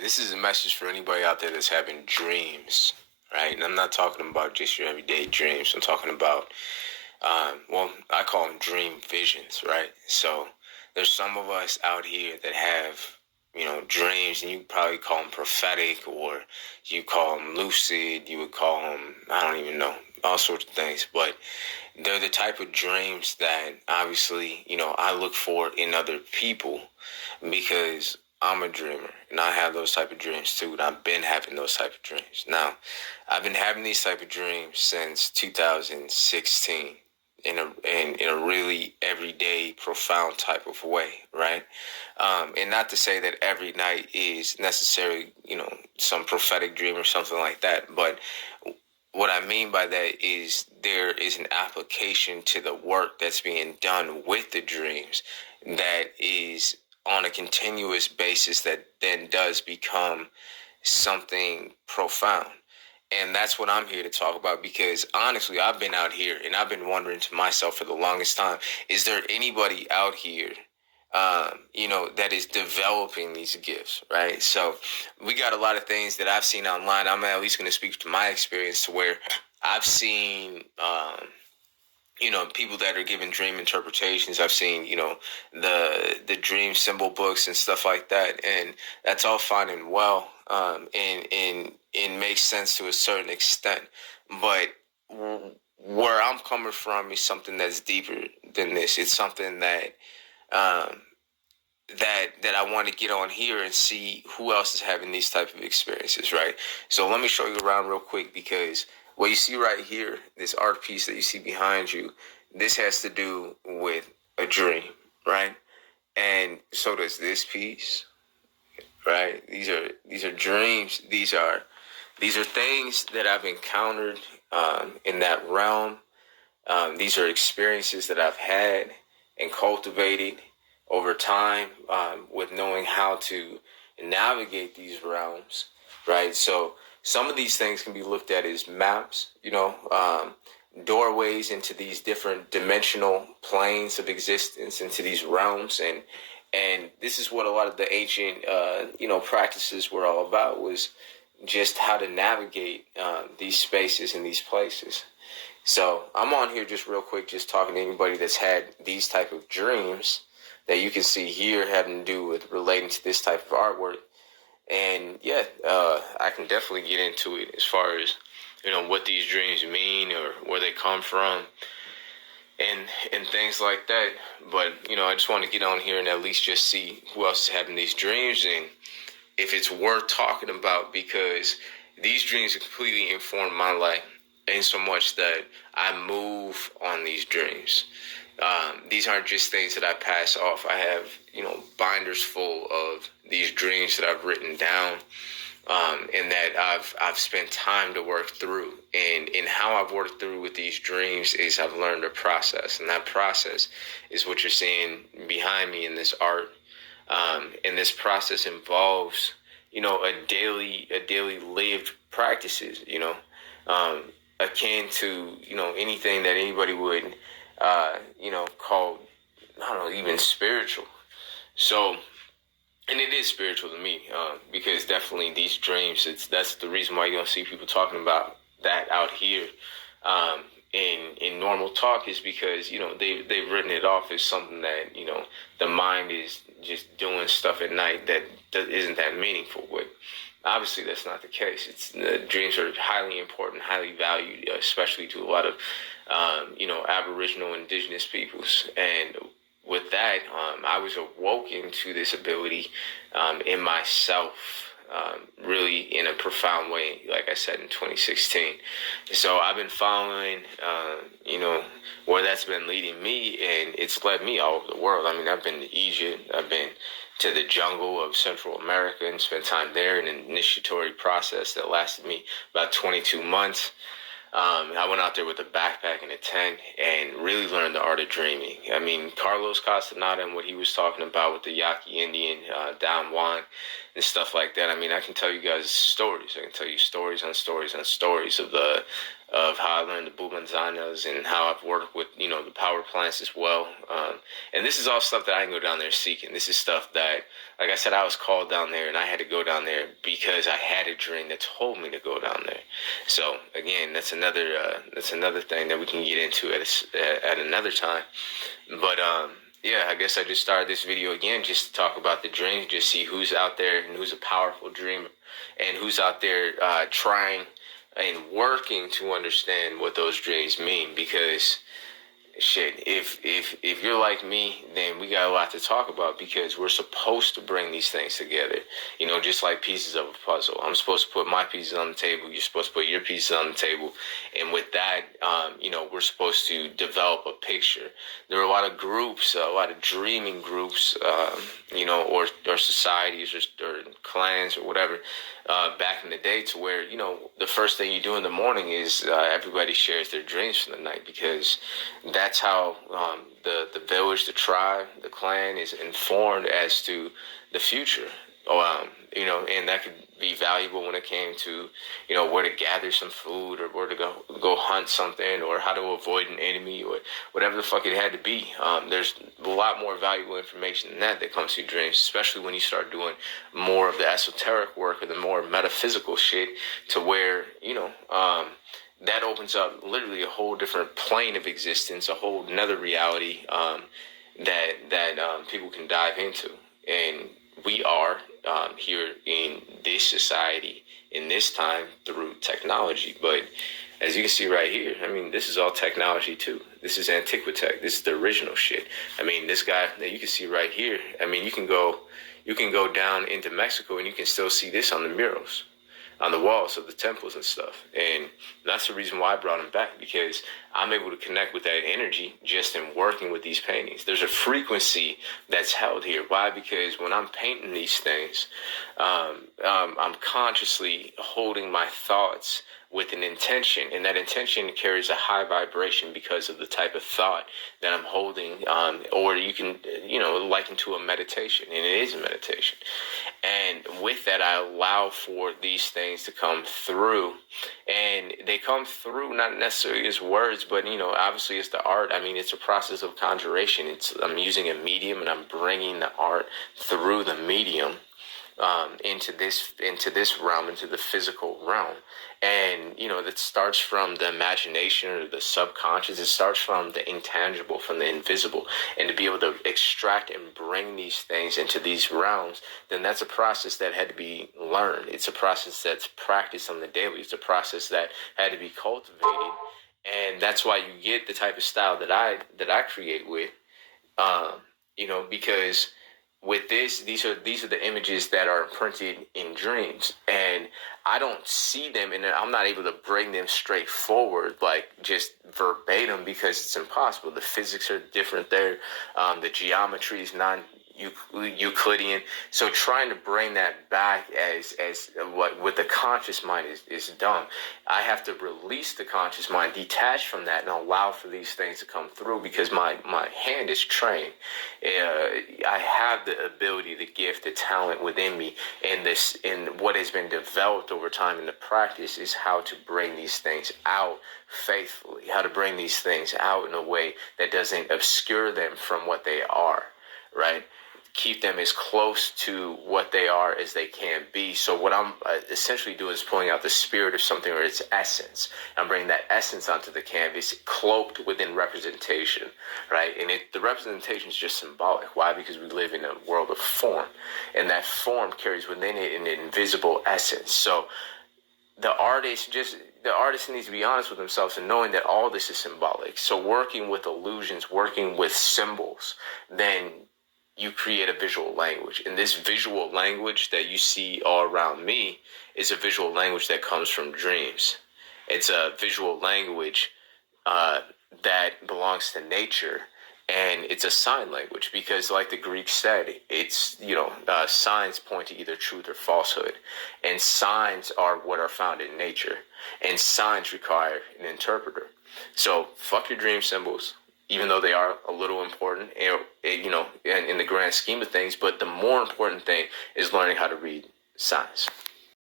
this is a message for anybody out there that's having dreams, right? And I'm not talking about just your everyday dreams. I'm talking about, I call them dream visions, right? So there's some of us out here that have, dreams, and you probably call them prophetic, or you call them lucid, you would call them, I don't even know, all sorts of things. But they're the type of dreams that obviously, I look for in other people because I'm a dreamer and I have those type of dreams too. And I've been having those type of dreams. Now, I've been having these type of dreams since 2016 in a really everyday, profound type of way, right? And not to say that every night is necessarily, some prophetic dream or something like that, but what I mean by that is there is an application to the work that's being done with the dreams that is on a continuous basis that then does become something profound. And that's what I'm here to talk about, because honestly, I've been out here and I've been wondering to myself for the longest time, is there anybody out here that is developing these gifts, right? So we got a lot of things that I've seen online. I'm at least going to speak to my experience, to where I've seen, people that are giving dream interpretations. I've seen, the dream symbol books and stuff like that. And that's all fine and well. And it makes sense to a certain extent. But where I'm coming from is something that's deeper than this. It's something that, that I want to get on here and see who else is having these type of experiences, right? So let me show you around real quick, because what you see right here, this art piece that you see behind you, this has to do with a dream, right? And so does this piece, right? These are dreams. These are things that I've encountered in that realm. These are experiences that I've had and cultivated over time, with knowing how to navigate these realms, right? So some of these things can be looked at as maps, doorways into these different dimensional planes of existence, into these realms. And this is what a lot of the ancient, practices were all about, was just how to navigate these spaces and these places. So I'm on here just real quick, just talking to anybody that's had these type of dreams that you can see here having to do with relating to this type of artwork. And I can definitely get into it as far as, what these dreams mean or where they come from and things like that. But, I just want to get on here and at least just see who else is having these dreams and if it's worth talking about, because these dreams have completely informed my life, in so much that I move on these dreams. These aren't just things that I pass off. I have, binders full of these dreams that I've written down, and that I've spent time to work through. And how I've worked through with these dreams is I've learned a process, and that process is what you're seeing behind me in this art. And this process involves, a daily lived practices, akin to, anything that anybody would, call, I don't know, even spiritual. So, and it is spiritual to me, because definitely these dreams, that's the reason why you don't see people talking about that out here, in normal talk, is because, they've written it off as something that, the mind is just doing stuff at night that isn't that meaningful. But obviously that's not the case. The dreams are highly important, highly valued, especially to a lot of, Aboriginal, indigenous peoples. And with that, I was awoken to this ability in myself, really in a profound way, like I said, in 2016. So I've been following, where that's been leading me, and it's led me all over the world. I mean, I've been to Egypt, I've been to the jungle of Central America and spent time there in an initiatory process that lasted me about 22 months. I went out there with a backpack and a tent and really learned the art of dreaming. I mean, Carlos Castaneda and what he was talking about with the Yaqui Indian, Don Juan, and stuff like that. I mean, I can tell you guys stories. I can tell you stories on stories on stories of how I learned the Bumanzanas and how I've worked with, you know, the power plants as well. And this is all stuff that I can go down there seeking. This is stuff that, like I said, I was called down there and I had to go down there because I had a dream that told me to go down there. So again, that's another thing that we can get into at another time. But yeah, I guess I just started this video again just to talk about the dreams, just see who's out there and who's a powerful dreamer and who's out there trying and working to understand what those dreams mean. Because shit, if you're like me, then we got a lot to talk about, because we're supposed to bring these things together, you know, just like pieces of a puzzle. I'm supposed to put my pieces on the table, you're supposed to put your pieces on the table, and with that, you know, we're supposed to develop a picture. There are a lot of groups, a lot of dreaming groups, you know, or societies or clans or whatever, back in the day, to where, you know, the first thing you do in the morning is everybody shares their dreams for the night, because that's how the village, the tribe, the clan is informed as to the future. You know, and that could be valuable when it came to, you know, where to gather some food, or where to go hunt something, or how to avoid an enemy, or whatever the fuck it had to be. There's a lot more valuable information than that comes through dreams, especially when you start doing more of the esoteric work or the more metaphysical shit, to where, you know, that opens up literally a whole different plane of existence, a whole another reality that people can dive into. And we are here in this society, in this time, through technology. But as you can see right here, I mean, this is all technology too. This is Antiquitech. This is the original shit. I mean, this guy that you can see right here, I mean, you can go down into Mexico and you can still see this on the murals, on the walls of the temples and stuff. And that's the reason why I brought him back, because I'm able to connect with that energy just in working with these paintings. There's a frequency that's held here. Why? Because when I'm painting these things, I'm consciously holding my thoughts with an intention, and that intention carries a high vibration because of the type of thought that I'm holding, or you can, you know, liken to a meditation, and it is a meditation. And with that, I allow for these things to come through, and they come through not necessarily as words, but, you know, obviously it's the art. I mean, it's a process of conjuration. I'm using a medium, and I'm bringing the art through the medium into this realm, into the physical realm. And, you know, that starts from the imagination or the subconscious. It starts from the intangible, from the invisible. And to be able to extract and bring these things into these realms, then that's a process that had to be learned. It's a process that's practiced on the daily. It's a process that had to be cultivated. And that's why you get the type of style that I create with, you know, because with this, these are the images that are imprinted in dreams, and I don't see them, and I'm not able to bring them straight forward, like just verbatim, because it's impossible. The physics are different there. The geometry is not Euclidean. So trying to bring that back as what with the conscious mind is done. I have to release the conscious mind, detach from that, and allow for these things to come through, because my hand is trained. I have the ability, the gift, the talent within me, and what has been developed over time in the practice is how to bring these things out faithfully, how to bring these things out in a way that doesn't obscure them from what they are, right? Keep them as close to what they are as they can be. So what I'm essentially doing is pulling out the spirit of something, or its essence. I'm bringing that essence onto the canvas, cloaked within representation, right? And the representation is just symbolic. Why? Because we live in a world of form, and that form carries within it an invisible essence. So the artist needs to be honest with themselves and knowing that all this is symbolic. So working with illusions, working with symbols, then you create a visual language. And this visual language that you see all around me is a visual language that comes from dreams. It's a visual language that belongs to nature. And it's a sign language, because like the Greeks said, it's, you know, signs point to either truth or falsehood. And signs are what are found in nature. And signs require an interpreter. So fuck your dream symbols. even though they are a little important, you know, in the grand scheme of things. But the more important thing is learning how to read signs.